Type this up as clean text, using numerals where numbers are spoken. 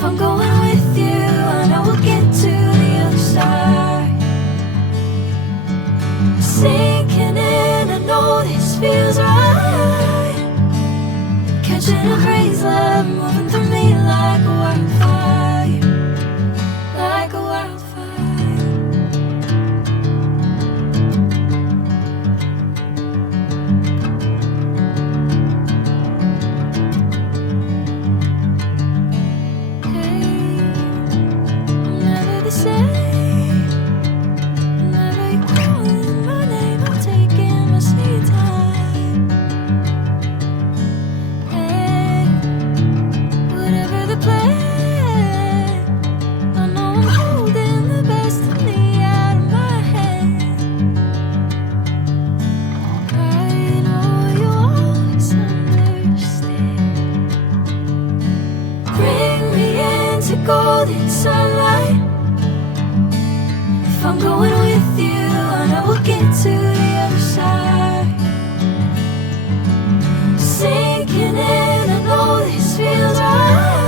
If I'm going with you, I know we'll get to the other side. Sinking in, I know this feels right. Catching a breeze, love moving through me like a wildfire, like a wildfire. Golden sunlight. If I'm going with you, I know we'll get to the other side. Sinking in, I know this feels right.